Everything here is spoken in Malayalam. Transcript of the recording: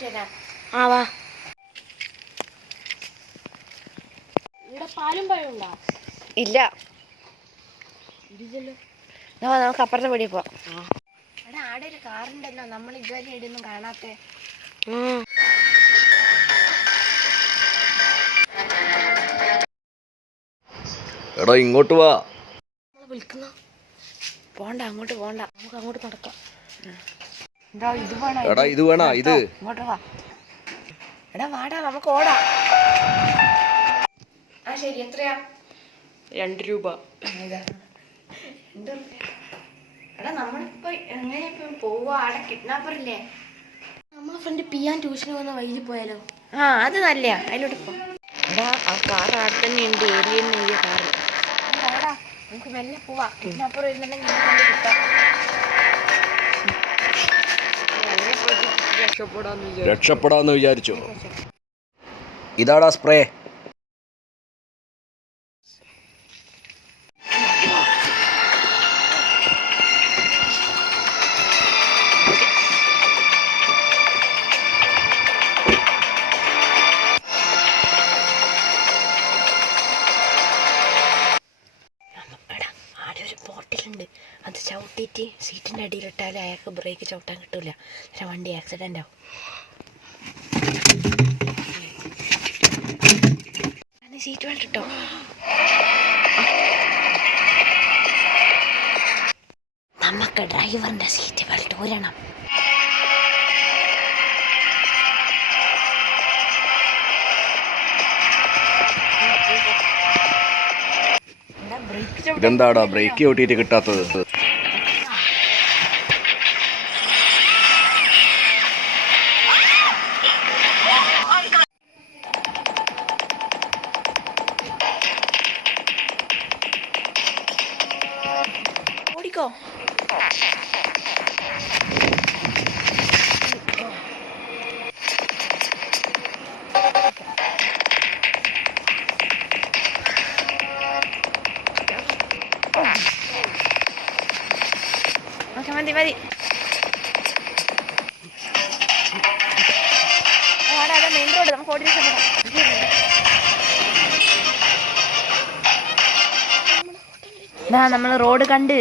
ആ വാ. ഇവിടെ പാലും പഴം ഉണ്ടോ? ഇല്ല. നമുക്ക് അപ്പുറത്തെ പടിയിൽ പോവാം. എടാ ആടെ ഒരു കാറുണ്ടല്ലോ, നമ്മൾ ഇതുവരെ ഇടൊന്നും കാണാത്തെ. എടാ ഇങ്ങോട്ട് വാ. വിളിക്കുന്നു. പോണ്ട, അങ്ങോട്ട് പോണ്ട, നമുക്ക് അങ്ങോട്ട് നടക്കാം. എടാ ഇത് വേണോ? ഇത് ഇങ്ങോട്ട് വാ. എടാ വാടാ, നമുക്ക് ഓടാം. ആ ശരി, എത്രയാ? 2 രൂപ. എടാ നമ്മളിപ്പോ എങ്ങനെയാ പോവാ? ആടെ കിഡ്നാപ്പർ ഇല്ലേ? നമ്മളെ ഫ്രണ്ട് പിയാൻ ട്യൂഷന് പോകുന്ന വഴിയിൽ പോയാലോ? ആ അത് നല്ലയാ, അതിലോട്ട് പോ. എടാ ആ കാർ ആടെ തന്നെ ഉണ്ട്, ഏരിയയിൽ നെയ്യ കാറ്. ഓടാ, നമുക്ക് മെല്ലെ പോവാ. കിഡ്നാപ്പർ വരുന്നുണ്ടെങ്കിൽ ഇന്നെ കണ്ട് കിട്ടാം. രക്ഷപ്പെടാന്ന് വിചാരിച്ചോ? ഇതാടാ സ്പ്രേ. ബോട്ടിലുണ്ട്, അത് ചവിട്ടിയിട്ട് സീറ്റിൻ്റെ അടിയിലിട്ടാൽ അയാൾക്ക് ബ്രേക്ക് ചവിട്ടാൻ കിട്ടൂല, വണ്ടി ആക്സിഡൻ്റ് ആവും. സീറ്റ് ബെൽറ്റ് ഇട്ടോ? നമുക്ക് ഡ്രൈവറിൻ്റെ സീറ്റ് ബെൽറ്റ് ഊരണം. ഇതെന്താടാ ബ്രേക്ക് ചവിട്ടിയിട്ട് കിട്ടാത്തത്? ഓടിക്കോ. മതി മതി. മെയിൻ റോഡ്, നമുക്ക് ഓടി നമ്മൾ റോഡ് കണ്ട്.